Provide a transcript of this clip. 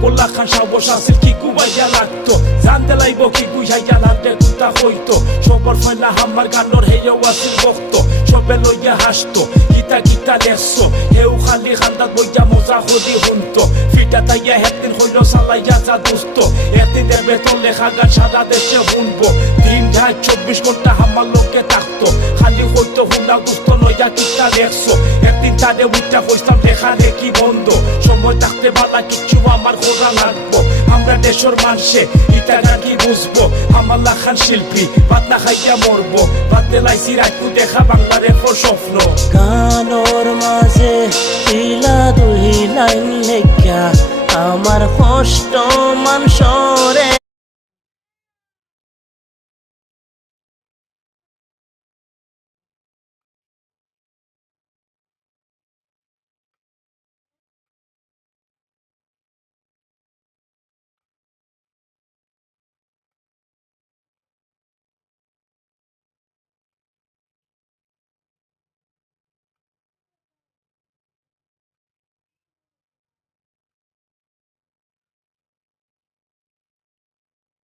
পাগলা খান সাহস আছিল কি কুবাইয়া লাগতো জানতে লাইব কি গুইহাইয়া লাগলে কুতা হইতো সবর ফয়লা আমার গানোর হেয়েও আছিল ভক্ত সবে লইয়া হাসতো গীতা গীতা লেসো হেউ খালি খান্দাত বইয়া মজা হদি হুনতো ফিটা তাইয়া একদিন হইল চালাইয়া যা দুস্ত একদিন দেবে তো লেখা গান সারা দেশে শুনবো দিন ঢাই 24 ঘন্টা আমার লোকে থাকতো খালি হইতো হুনা গুস্ত লইয়া গীতা লেখছো একদিন তারে উঠা কইতাম লেখা রেখি বন্ধ সময় থাকতে বালা কিছু আমার খোঁজা লাগবো আমরা দেশের মানুষে ইটা গান কি বুঝবো আমার লাখান শিল্পী ভাত না খাইয়া মরবো ভাত দেলাইছি রাখু দেখা বাংলাদেশের স্বপ্ন গানোর মাঝে ইলা দুই লাইন লেখা আমার কষ্ট মানসরে